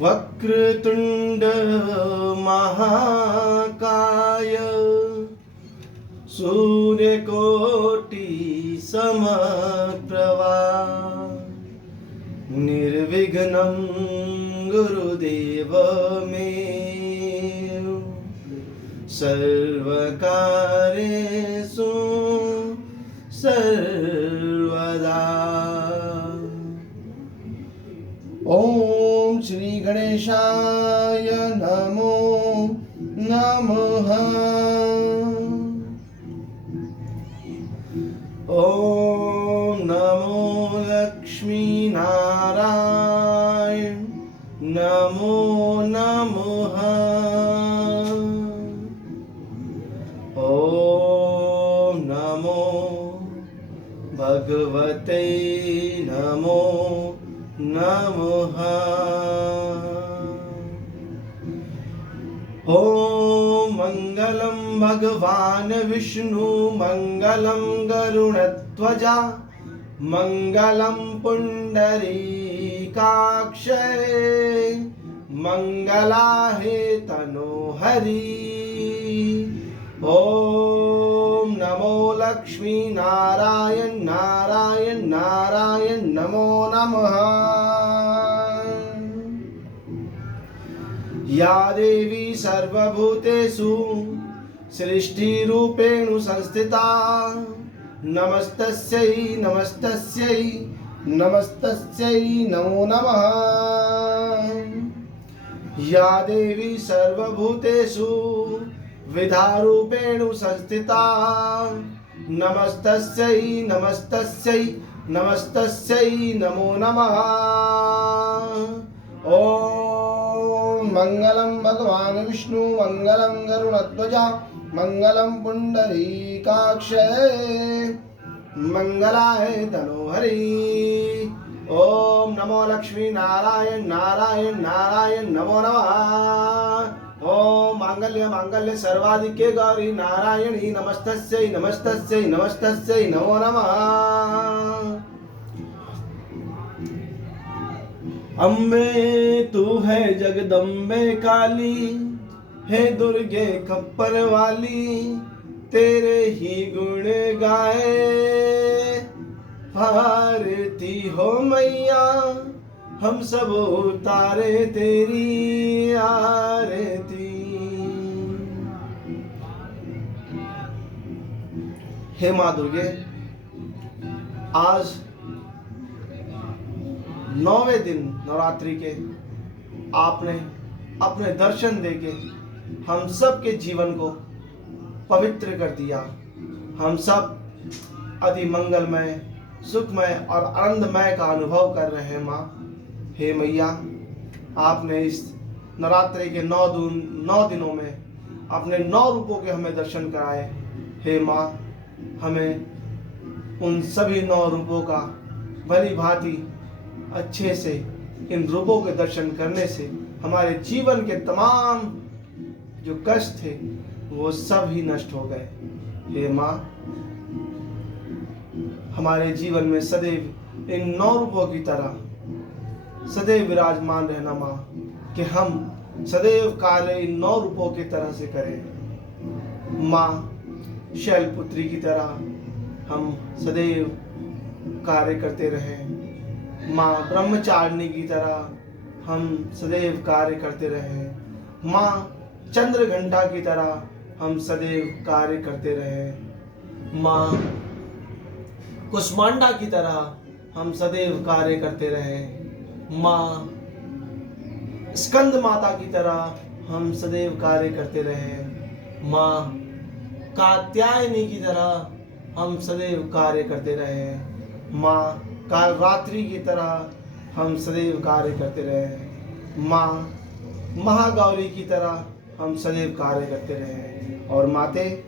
वक्रतुंड महाकाय सूर्यकोटि समप्रभा निर्विघ्नं गुरुदेव मे सर्वकार्येषु सर्वदा। ओम श्री गणेशाय नमो नमः। ओम नमो लक्ष्मी नारायण नमो नमः। ओम नमो भगवते नमो नमः। ओम मंगलम भगवान विष्णु मंगलम गरुड़ध्वजा मंगलम पुंडरीकाक्षय मंगलाहे तनोहरि। ओम नमो लक्ष्मी नारायण नारायण नारायण नमो नमः। या देवी सर्वभूतेषु सृष्टिरूपेण संस्थिता नमस्तस्यै नमस्तस्यै नमस्तस्यै नमो नमः। या देवी सर्वभूतेषु विधारूपेण संस्थिता नमस्तस्यै नमस्तस्यै नमस्तस्यै नमो नमः। ओम मंगलम भगवान विष्णु मंगलम गरुड़ध्वजा मंगलम पुंडरीकाक्षय मंगलाय तनोहरि। ओम नमो लक्ष्मी नारायण नारायण नारायण नमो नमः। ओम मांगल्य मांगल्य सर्वाधिके गौरी नारायणी नमस्तस्यै नमस्तस्यै नमस्तस्यै नमो नमः। अम्बे तू है जगदम्बे काली हे दुर्गे खप्पर वाली तेरे ही गुण गाए भारती हो मैया हम सब उतारे तेरी आरती। हे माँ दुर्गे आज 9वें दिन नवरात्रि के आपने अपने दर्शन देके हम सब के जीवन को पवित्र कर दिया। हम सब अति मंगलमय सुखमय और आनंदमय का अनुभव कर रहे हैं माँ। हे मैया आपने इस नवरात्रि के 9 दिनों में अपने 9 रूपों के हमें दर्शन कराए। हे माँ हमें उन सभी 9 रूपों का भली भांति अच्छे से इन रूपों के दर्शन करने से हमारे जीवन के तमाम जो कष्ट थे वो सब ही नष्ट हो गए। हे माँ हमारे जीवन में सदैव इन 9 रूपों की तरह सदैव विराजमान रहना माँ कि हम सदैव कार्य इन 9 रूपों की तरह से करें। माँ शैलपुत्री की तरह हम सदैव कार्य करते रहें। माँ ब्रह्मचारिणी की तरह हम सदैव कार्य करते रहें। माँ चंद्रघंटा की तरह हम सदैव कार्य करते रहें। माँ कुष्मांडा की तरह हम सदैव कार्य करते रहें। माँ स्कंद माता की तरह हम सदैव कार्य करते रहें। माँ कात्यायनी की तरह हम सदैव कार्य करते रहें। माँ कालरात्रि की तरह हम सदैव कार्य करते रहें। माँ महागौरी की तरह हम सदैव कार्य करते रहें। और माते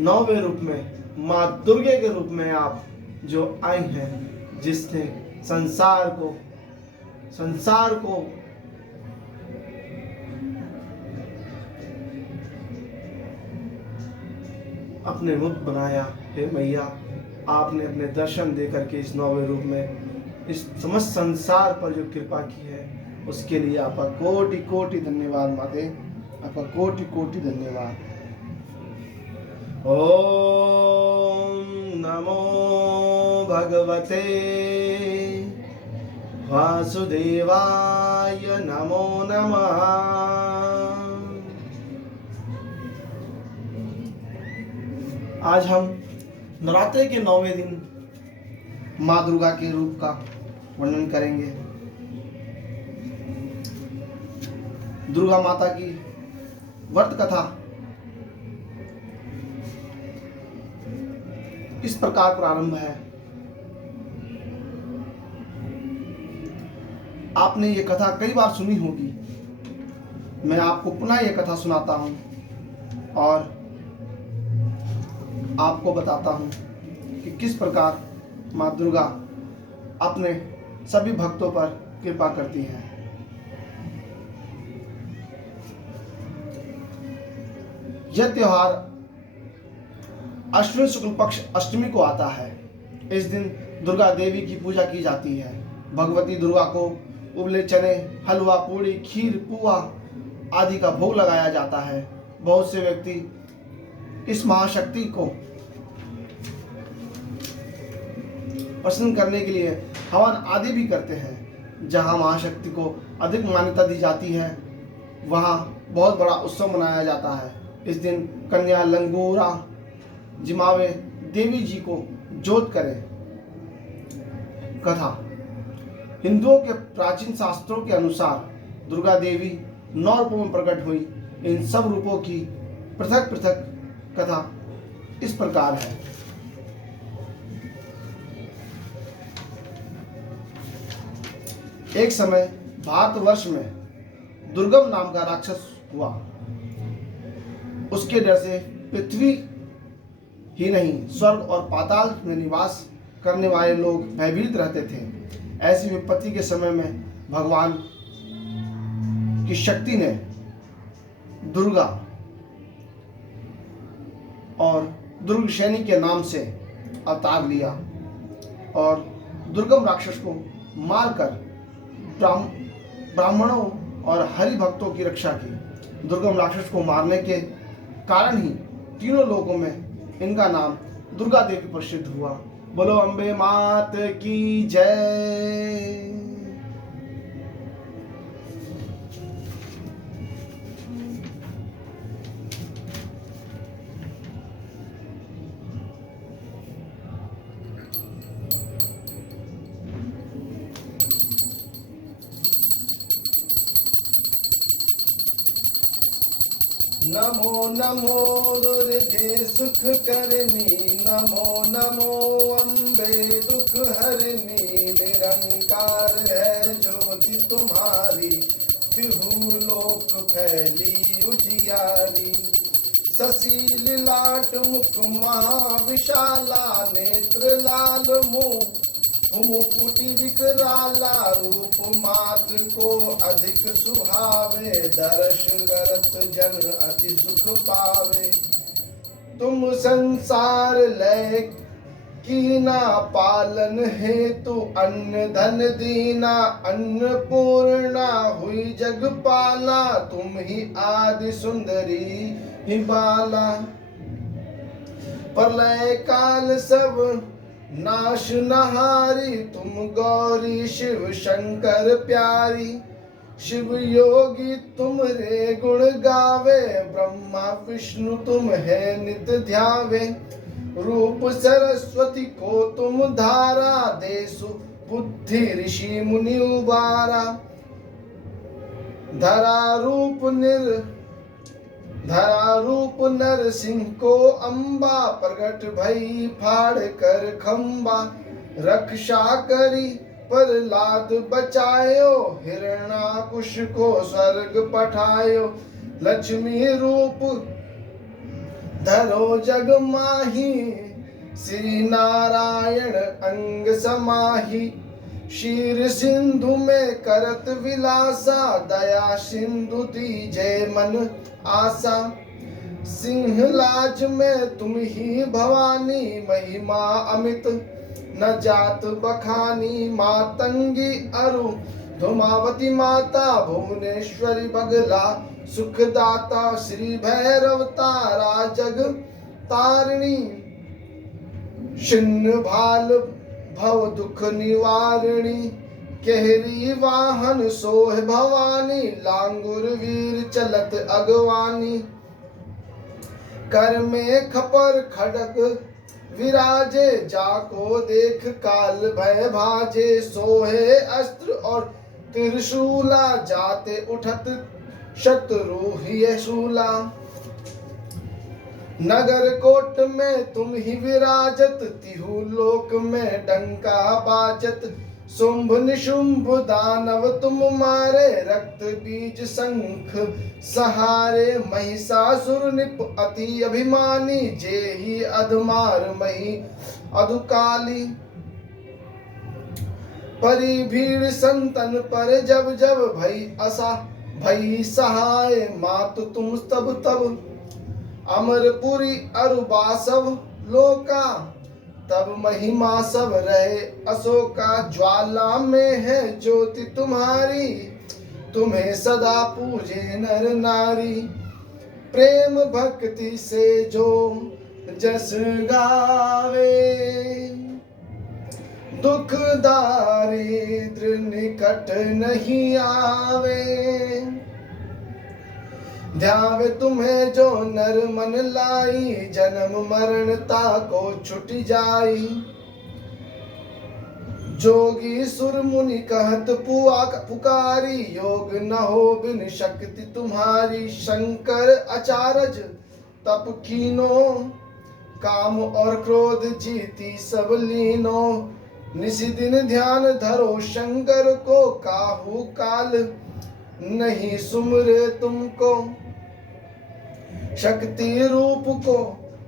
9वें रूप में माँ दुर्गे के रूप में आप जो आई हैं जिसने संसार को अपने मुक्त बनाया। हे मैया, आपने अपने दर्शन दे करके इस नौवे रूप में इस समस्त संसार पर जो कृपा की है, उसके लिए आपका कोटि कोटि धन्यवाद माते, आपका कोटि कोटि धन्यवाद। ओम नमो भगवते वासुदेवाय नमो नमः। आज हम नवरात्रि के 9वें दिन माँ दुर्गा के रूप का वर्णन करेंगे। दुर्गा माता की व्रत कथा इस प्रकार प्रारंभ है। आपने ये कथा कई बार सुनी होगी, मैं आपको पुनः ये कथा सुनाता हूं और आपको बताता हूं कि किस प्रकार माँ दुर्गा अपने सभी भक्तों पर कृपा करती है। यह त्योहार अश्विन शुक्ल पक्ष अष्टमी को आता है। इस दिन दुर्गा देवी की पूजा की जाती है। भगवती दुर्गा को उबले चने, हलवा, पूड़ी, खीर, पुआ आदि का भोग लगाया जाता है। बहुत से व्यक्ति इस महाशक्ति को प्रसन्न करने के लिए हवन आदि भी करते हैं। जहाँ महाशक्ति को अधिक मान्यता दी जाती है वहाँ बहुत बड़ा उत्सव मनाया जाता है। इस दिन कन्या लंगोरा जिमावे देवी जी को जोत करे। कथा हिंदुओं के प्राचीन शास्त्रों के अनुसार दुर्गा देवी 9 रूपों में प्रकट हुई। इन सब रूपों की पृथक पृथक कथा इस प्रकार है। एक समय भारतवर्ष में दुर्गम नाम का राक्षस हुआ। उसके डर से पृथ्वी ही नहीं, स्वर्ग और पाताल में निवास करने वाले लोग भयभीत रहते थे। ऐसी विपत्ति के समय में भगवान की शक्ति ने दुर्गा और दुर्गशैनी के नाम से अवतार लिया और दुर्गम राक्षस को मारकर ब्राह्मणों और हरि भक्तों की रक्षा की। दुर्गम राक्षस को मारने के कारण ही तीनों लोकों में इनका नाम दुर्गा देवी प्रसिद्ध हुआ। बोलो अम्बे मात की जय। नमो नमो दुर्गे सुख करनी, नमो नमो अम्बे दुख हरनी। निरंकार है ज्योति तुम्हारी, तिहु लोक फैली उजियारी। ससील लाट मुख महाविशाला, नेत्र लाल मुँह मुकुटि विकराला। रूप मात्र को अधिक सुहावे, दर्श करत जन अति सुख पावे। तुम संसार लय कीना, पालन हेतु अन्न धन दीना। अन्नपूर्णा हुई जगपाला, तुम ही आदि सुंदरी ही बाला। प्रलय काल सब नाश नहारी, तुम गौरी शिव शंकर प्यारी। शिव योगी तुम रे गुण गावे, ब्रह्मा विष्णु तुम है नित्य ध्यावे। रूप सरस्वती को तुम धारा, देसु बुद्धि ऋषि मुनि उबारा। धरा रूप नर सिंह को अम्बा, प्रगट भई फाड़ कर खम्बा। रक्षा करी प्रहलाद बचायो, हिरण्याकुश को स्वर्ग पठायो। लक्ष्मी रूप धरो जग माही, श्री नारायण अंग समाही। क्षीर सिंधु में करत विलासा, दया सिंधु दीजे मन आशा। सिंहलाज में तुम ही भवानी, महिमा अमित न जात बखानी। मातंगी अरु धूमावती माता भुवनेश्वरी बगला सुखदाता श्री भैरव तारा जग तारिणी छिन्न भाल भव दुख निवारिणी केहरी वाहन सोह भवानी लांगुर वीर चलत अगवानी कर में खपर खड़ग विराजे जाको देख काल भय भाजे सोहे अस्त्र और त्रिशूला जाते उठत शत्रु ही शूला नगर कोट में तुम ही विराजत तिहु लोक में डंका बाजत शुंभ निशुंभ दानव तुम मारे रक्त बीज शंख सहारे महिषासुर निप अति अभिमानी जे ही अधमार मही अधुकाली परी भीड़ संतन पर जब जब भई सहाय मातु तुम तब तब अमरपुरी अरुबासव लोका तब महिमा सब रहे अशोका ज्वाला में है ज्योति तुम्हारी तुम्हें सदा पूजे नर नारी प्रेम भक्ति से जो जस गावे दुख दारिद्र निकट नहीं आवे ध्यावे तुम्हें जो नर मन लाई जन्म मरणता को छुट जाई जोगी सुर मुनि कहत पुकारी योग न हो बिन शक्ति तुम्हारी शंकर अचारज तप कीनो काम और क्रोध जीती सब लीनो निसी दिन ध्यान धरो शंकर को काहू काल नहीं सुमरे तुमको शक्ति रूप को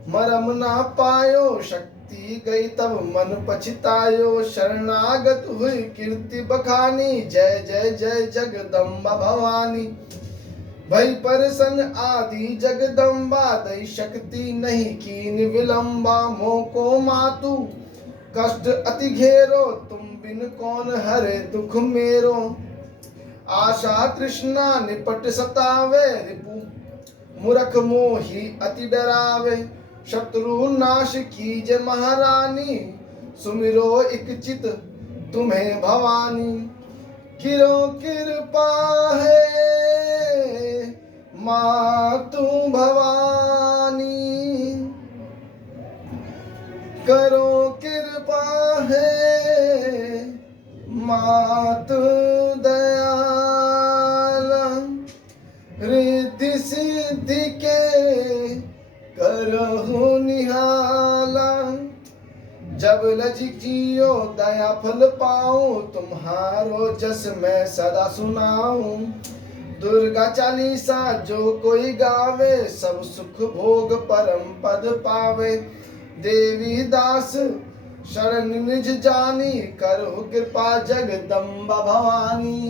मरम ना पायो शक्ति गई तब मन पछतायो शरणागत हुई कीर्ति बखानी जय जय जय जगदम्बा भवानी भई परसन आदि जगदम्बा दई शक्ति नहीं कीन विलंबा मोको मातु कष्ट अति घेरो तुम बिन कौन हरे दुख मेरो आशा तृष्णा निपट सतावे रिपु मूर्ख मोही अति डरावे शत्रु नाश कीजे महारानी सुमिरो इक चित तुम्हें भवानी किरो कृपा है मातु भवानी करो कृपा है मातु दयाल रिद्धि सिद्धि के करहु निहाला जब लजियो दया फल पाऊं तुम्हारो जस मैं सदा सुनाऊं दुर्गा चालीसा जो कोई गावे सब सुख भोग परम पद पावे देवी दास शरण निज जानी करहु कृपा जगदम्बा भवानी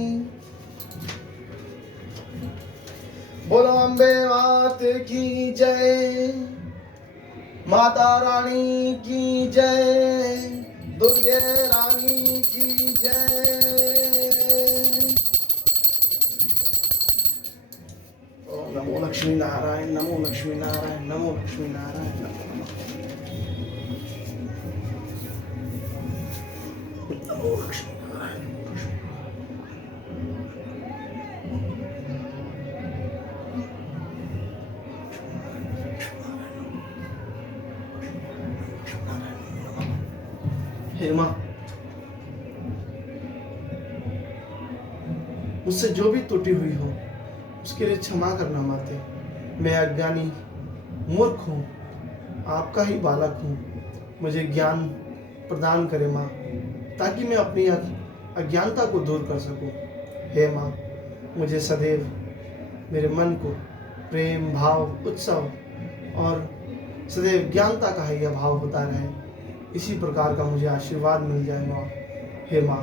बोलो अम्बे मात की जय माता रानी की जय दुर्गे रानी की जय ओम नमो लक्ष्मी नारायण नमो लक्ष्मी नारायण नमो लक्ष्मी नारायण नमो लक्ष्मी नारायण हे माँ मुझसे जो भी त्रुटि हुई हो उसके लिए क्षमा करना माते मैं अज्ञानी मूर्ख हूँ आपका ही बालक हूँ मुझे ज्ञान प्रदान करे माँ ताकि मैं अपनी अज्ञानता को दूर कर सकूं। हे माँ मुझे सदैव मेरे मन को प्रेम भाव उत्सव और सदैव ज्ञानता का ही अभाव होता रहे इसी प्रकार का मुझे आशीर्वाद मिल जाए माँ। हे माँ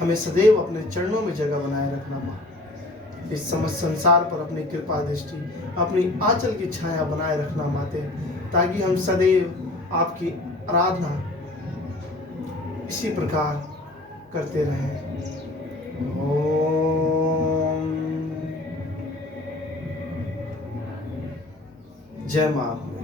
हमें सदैव अपने चरणों में जगह बनाए रखना माँ। इस समस्त संसार पर अपनी कृपा दृष्टि अपनी आंचल की छाया बनाए रखना माते ताकि हम सदैव आपकी आराधना इसी प्रकार करते रहें। जय माँ।